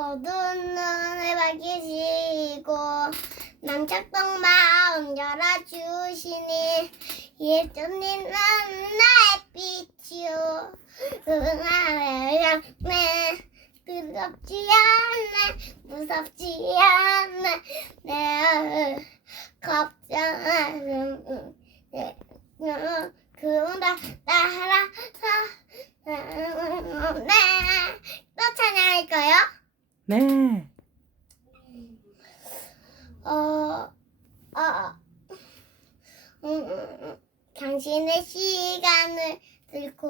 어두운 눈을 밝히시고 남착동 마음 열어주시니 예수님은 나의 빛이요. 응하여 네 뜨겁지 않네 무섭지 않네. 내 걱정하는 네, 그보다 따라서 네또 찬양할까요? 네. 어, 어, 음, 음, 음. 당신의 시간을 들고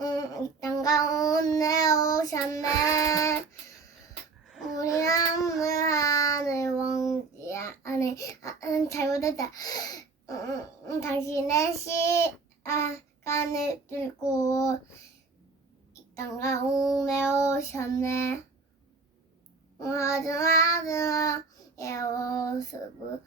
음, 이땅 가운데 오셨네. 우리 하늘 하늘 왕지 안에 아, 음, 잘못했다. 음, 음, 당신의 시간을 들고 이땅 가운데 오셨네. 하등하등 의 모습으로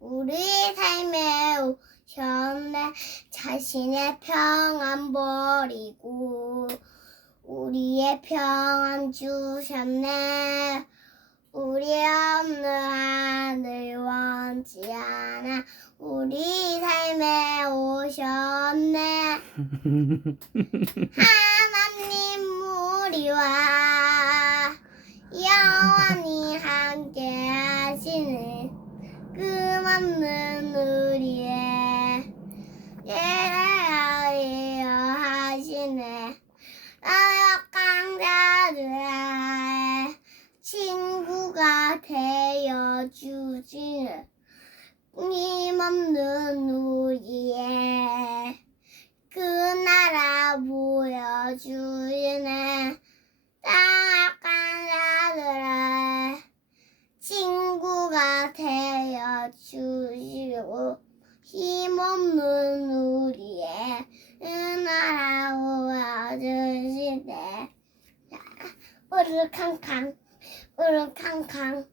우리 삶에 오셨네 자신의 평안 버리고 우리의 평안 주셨네. 우리 없는 하늘 원치 않아 우리 삶에 오셨네 하나님 우리와 영원 되어 주시는 힘없는 우리의 그 나라 보여주시네. 나약한 자들의 친구가 되어 주시고 힘없는 우리의 은하라 보여주시네. 우르캉캉 우르캉캉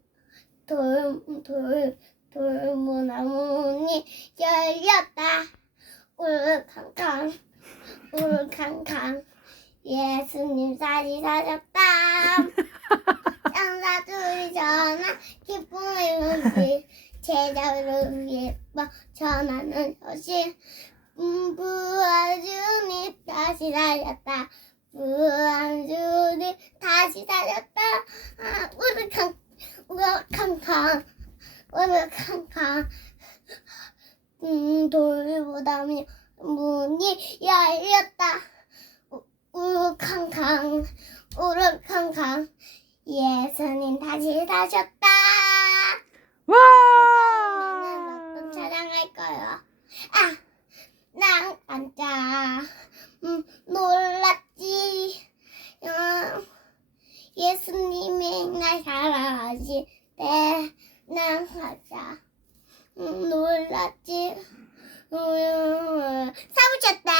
돌 돌 돌무나무니 열렸다. 우르캉캉 우르캉캉 예수님 다시 사셨다. 둘이 전하 기쁨의 음식. 제자를 예뻐 전하는 소식 음, 부활주님 다시 살렸다 부활주님 다시 살렸다. 아, 우르캉 우르캉캉 우르캉캉 음, 돌보다미 문이 열렸다. 우- 우르캉캉 우르캉캉 예수님 다시 사셨다 와! 오늘은 어떤 찬양할 거예요? 아, 난 앉아 음, 놀랐지 음, 예수님이 날 사랑하실 때난 가자 음, 놀랐지. 음, 사무쳤대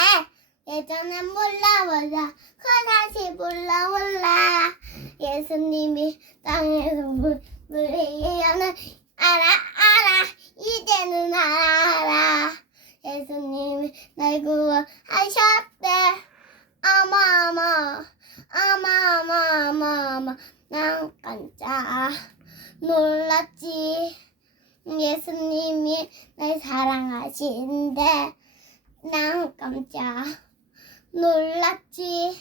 예전엔 몰라 몰라 그 다시 몰라 몰라 예수님이 땅에서 물, 물이 여는 알아 알아. 이제는 알아 예수님이 날 구원하셨대 어머 어머 어머 어머 어머 어머 난 놀랐지 예수님이 날 사랑하신대 난 깜짝 놀랐지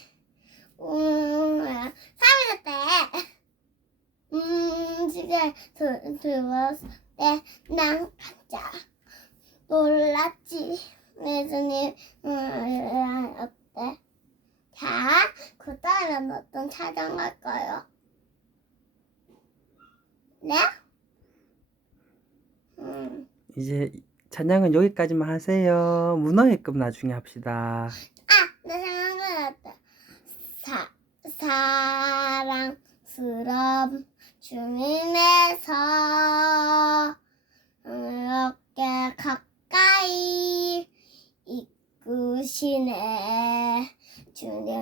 음, 사회자 때 음, 집에 들, 들어왔을 때 난 깜짝 놀랐지. 예수님, 음, 어때? 자, 그 다음엔 어떤 촬영할까요? 네? 음, 이제 찬양은 여기까지만 하세요. 문어의급 나중에 합시다. 아, 내 생각났다. 사, 사랑스러운 주님에서 이렇게 가까이 이끄시네. 주님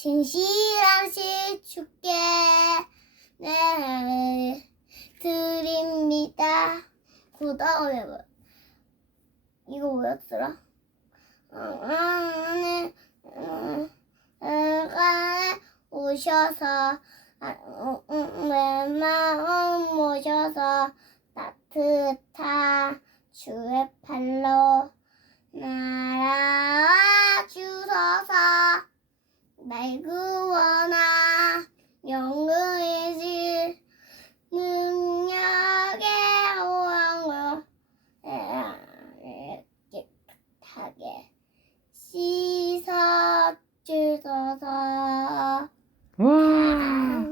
신실한 다시 주께 네 드립니다. 그 다음에 뭐 이거 뭐였더라? 안에 안에 오셔서 내 마음 모셔서 따뜻한 주의 팔로 날아 날구